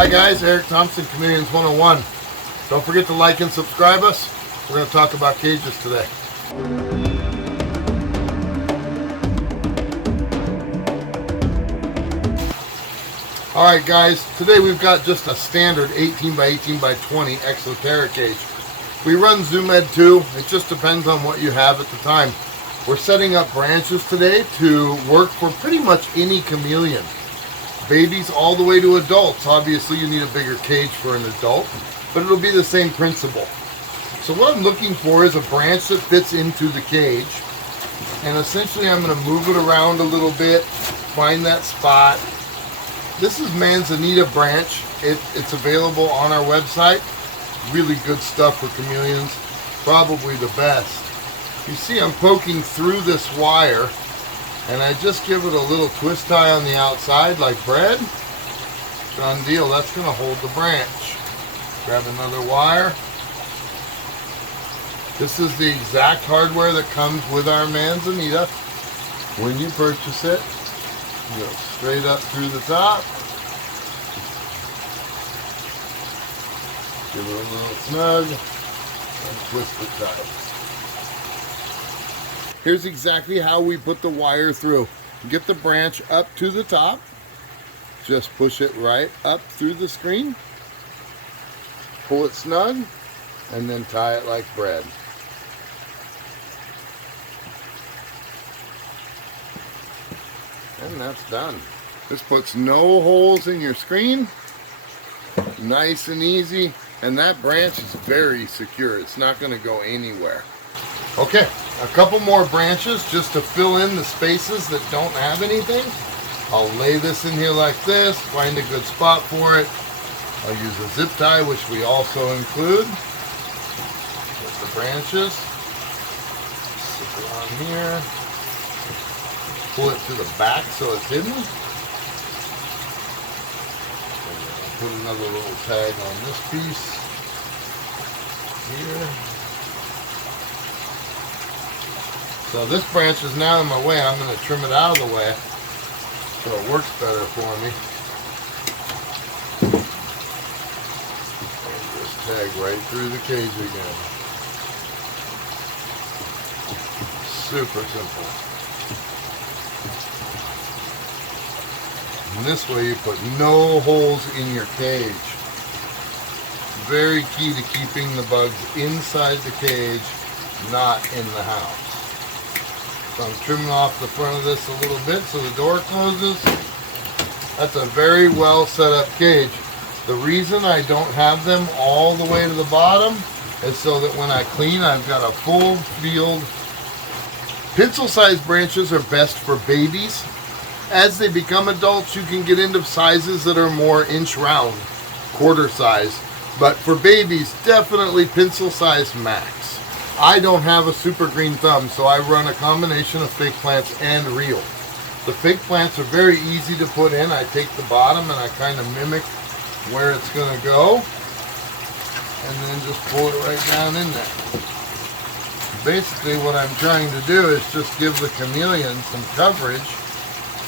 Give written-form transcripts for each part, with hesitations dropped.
Hi guys, Eric Thompson, Chameleons 101. Don't forget to like and subscribe us. We're going to talk about cages today. Alright guys, today we've got just a standard 18 by 18 by 20 Exoterra cage. We run Zoom Ed 2, it just depends on what you have at the time. We're setting up branches today to work for pretty much any chameleon. Babies all the way to adults. Obviously you need a bigger cage for an adult, but it'll be the same principle. So what I'm looking for is a branch that fits into the cage, and essentially I'm going to move it around a little bit, find that spot. This is Manzanita branch. It's available on our website. Really good stuff for chameleons, probably the best. You see I'm poking through this wire, and I just give it a little twist tie on the outside like bread. Done deal. That's going to hold the branch. Grab another wire. This is the exact hardware that comes with our Manzanita. When you purchase it, you go straight up through the top. Give it a little snug and twist it tight. Here's exactly how we put the wire through. Get the branch up to the top. Just push it right up through the screen. Pull it snug and then tie it like bread. And that's done. This puts no holes in your screen. Nice and easy. And that branch is very secure. It's not going to go anywhere. Okay, a couple more branches just to fill in the spaces that don't have anything. I'll lay this in here like this, find a good spot for it. I'll use a zip tie, which we also include. With the branches. Stick it on here. Pull it to the back so it's hidden. Put another little tag on this piece here. So this branch is now in my way. I'm going to trim it out of the way so it works better for me. And just tag right through the cage again. Super simple. And this way you put no holes in your cage. Very key to keeping the bugs inside the cage, not in the house. So I'm trimming off the front of this a little bit so the door closes. That's a very well set up cage. The reason I don't have them all the way to the bottom is so that when I clean, I've got a full field. Pencil-sized branches are best for babies. As they become adults, you can get into sizes that are more inch round, quarter size. But for babies, definitely pencil size max. I don't have a super green thumb, so I run a combination of fake plants and real. The fake plants are very easy to put in. I take the bottom and I kind of mimic where it's going to go, and then just pull it right down in there. Basically what I'm trying to do is just give the chameleon some coverage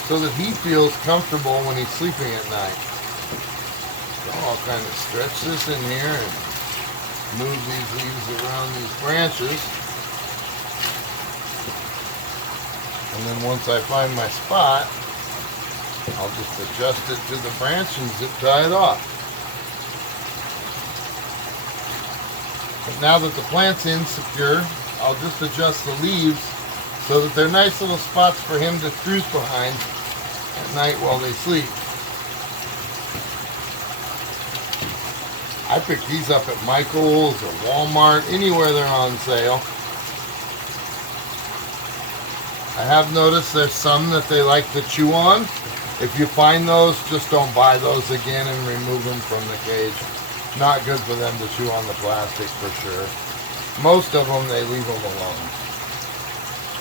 so that he feels comfortable when he's sleeping at night. So I'll kind of stretch this in here and move these leaves around these branches. And then once I find my spot, I'll just adjust it to the branch and zip tie it off. But now that the plant's in secure, I'll just adjust the leaves so that they're nice little spots for him to cruise behind at night while they sleep. I pick these up at Michael's or Walmart, anywhere they're on sale. I have noticed there's some that they like to chew on. If you find those, just don't buy those again and remove them from the cage. Not good for them to chew on the plastic for sure. Most of them, they leave them alone.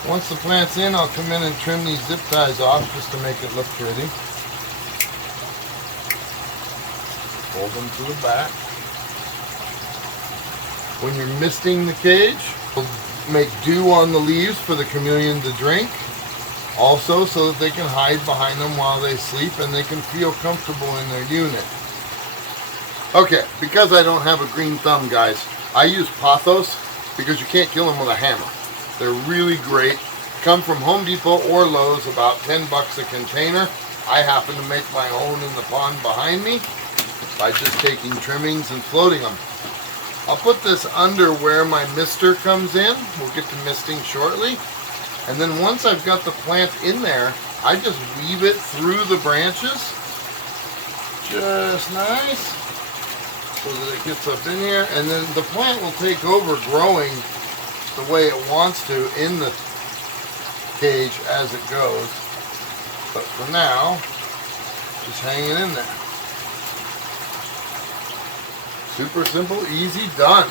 Once the plant's in, I'll come in and trim these zip ties off just to make it look pretty. Fold them to the back. When you're misting the cage, make dew on the leaves for the chameleon to drink. Also, so that they can hide behind them while they sleep and they can feel comfortable in their unit. Okay, because I don't have a green thumb, guys, I use pothos because you can't kill them with a hammer. They're really great. Come from Home Depot or Lowe's, about 10 bucks a container. I happen to make my own in the pond behind me by just taking trimmings and floating them. I'll put this under where my mister comes in. We'll get to misting shortly. And then once I've got the plant in there, I just weave it through the branches. Just nice. So that it gets up in here. And then the plant will take over growing the way it wants to in the cage as it goes. But for now, just hanging in there. Super simple, easy, done.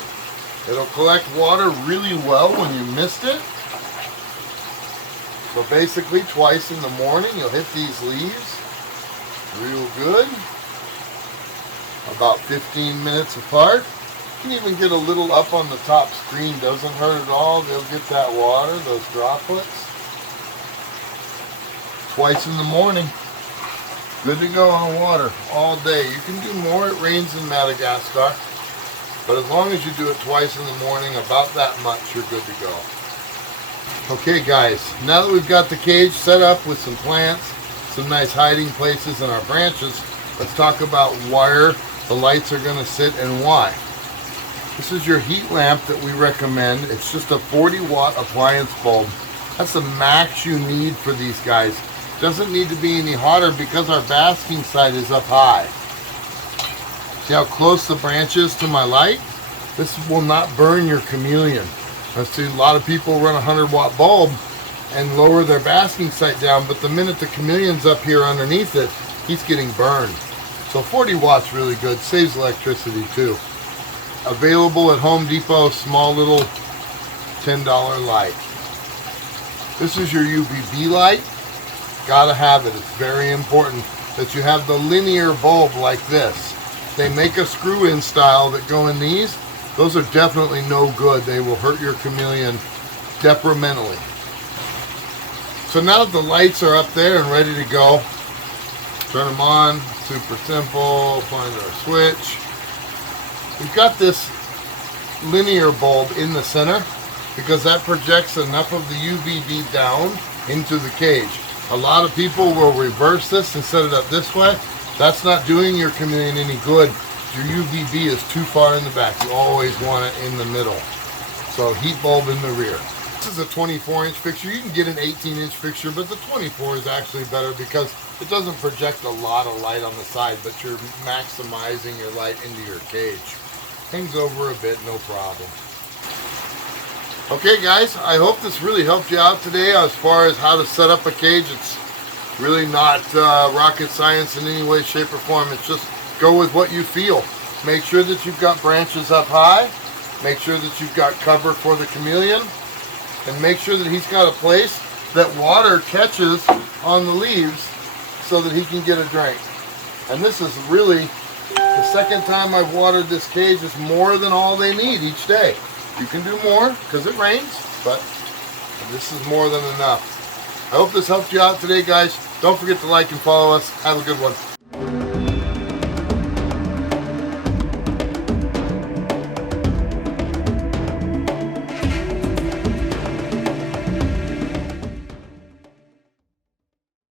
It'll collect water really well when you mist it. So basically twice in the morning you'll hit these leaves real good. About 15 minutes apart. You can even get a little up on the top screen, doesn't hurt at all. They'll get that water, those droplets. Twice in the morning. Good to go on water all day. You can do more. It rains in Madagascar. But as long as you do it twice in the morning, about that much, you're good to go. Okay guys, now that we've got the cage set up with some plants, some nice hiding places in our branches, let's talk about where the lights are going to sit and why. This is your heat lamp that we recommend. It's just a 40-watt appliance bulb. That's the max you need for these guys. Doesn't need to be any hotter because our basking site is up high. See how close the branch is to my light? This will not burn your chameleon. I see a lot of people run a 100-watt bulb and lower their basking site down, but the minute the chameleon's up here underneath it, he's getting burned. So 40 watts really good, saves electricity too. Available at Home Depot, small little $10 light. This is your UVB light. Gotta have it. It's very important that you have the linear bulb like this. They make a screw-in style that go in these. Those are definitely no good. They will hurt your chameleon detrimentally. So now that the lights are up there and ready to go, turn them on. Super simple. Find our switch. We've got this linear bulb in the center because that projects enough of the UVB down into the cage. A lot of people will reverse this and set it up this way. That's not doing your chameleon any good. Your UVB is too far in the back. You always want it in the middle. So heat bulb in the rear. This is a 24-inch fixture. You can get an 18-inch fixture, but the 24 is actually better because it doesn't project a lot of light on the side, but you're maximizing your light into your cage. Hangs over a bit, no problem. Okay guys, I hope this really helped you out today as far as how to set up a cage. It's really not rocket science in any way, shape, or form. It's just go with what you feel. Make sure that you've got branches up high. Make sure that you've got cover for the chameleon. And make sure that he's got a place that water catches on the leaves so that he can get a drink. And this is really the second time I've watered this cage. Is more than all they need each day. You can do more because it rains, but this is more than enough. I hope this helped you out today, guys. Don't forget to like and follow us. Have a good one.